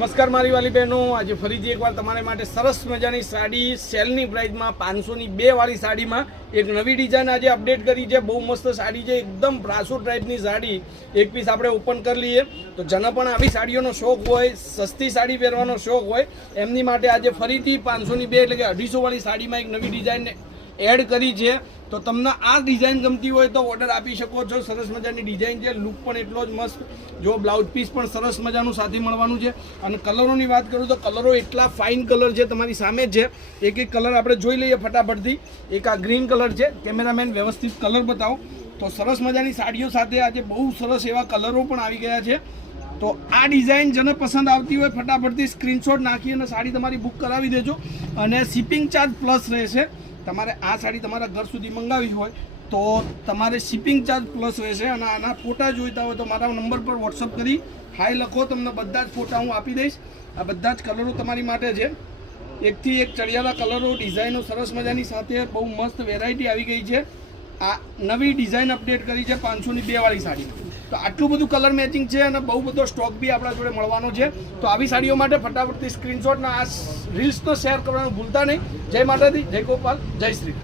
નમસ્કાર મારી વાલી બહેનો, આજે ફરીથી એકવાર તમારા માટે સરસ મજાની સાડી સેલની પ્રાઇસમાં 502 વાળી સાડીમાં એક નવી ડિઝાઇન આજે અપડેટ કરી છે। બહુ મસ્ત સાડી છે, એકદમ બ્રાસો ટાઈપની સાડી। એક પીસ આપણે ઓપન કરી લઈએ તો જેને પણ આવી સાડીઓનો શોખ હોય, સસ્તી સાડી પહેરવાનો શોખ હોય, એમની માટે આજે ફરીથી 502 એટલે કે 250 વાળી સાડીમાં એક નવી ડિઝાઇન એડ કરી છે। તો તમને આ ડિઝાઇન ગમતી હોય તો ઓર્ડર આપી શકો છો। સરસ મજાની ડિઝાઇન છે, લુક પણ એટલો જ મસ્ત, જો બ્લાઉઝ પીસ પણ સરસ મજાનું સાથે મળવાનું છે। અને કલરોની વાત કરું તો કલરો એટલા ફાઇન કલર છે, તમારી સામે જ છે। એક એક કલર આપણે જોઈ લઈએ ફટાફટથી। એક આ ગ્રીન કલર છે, કેમેરામેન વ્યવસ્થિત કલર બતાવો। તો સરસ મજાની સાડીઓ સાથે આજે બહુ સરસ એવા કલરો પણ આવી ગયા છે। તો આ ડિઝાઇન જેને પસંદ આવતી હોય ફટાફટથી સ્ક્રીનશોટ નાખી અને સાડી તમારી બુક કરાવી દેજો। અને શિપિંગ ચાર્જ પ્લસ રહેશે। તમારે આ સાડી તમારા ઘર સુધી મંગાવી હોય તો તમારે શિપિંગ ચાર્જ પ્લસ રહેશે। અને આના ફોટા જોઈતા હોય તો મારા નંબર પર વોટ્સઅપ કરી હાઈ લખો, તમને બધા જ ફોટા હું આપી દઈશ। આ બધા જ કલરો તમારી માટે છે, એકથી એક ચડિયાતા કલરો, ડિઝાઇનો સરસ મજાની સાથે બહુ મસ્ત વેરાયટી આવી ગઈ છે। આ નવી ડિઝાઇન અપડેટ કરી છે 502 વાળી સાડીમાં। તો આટલું બધું કલર મેચિંગ છે અને બહુ બધો સ્ટોક બી આપણા જોડે મળવાનો છે। તો આવી સાડીઓ માટે ફટાફટથી સ્ક્રીનશોટના આ રીલ્સનો શેર કરવાનું ભૂલતા નહીં। જય માતાજી, જય ગોપાલ, જય શ્રી।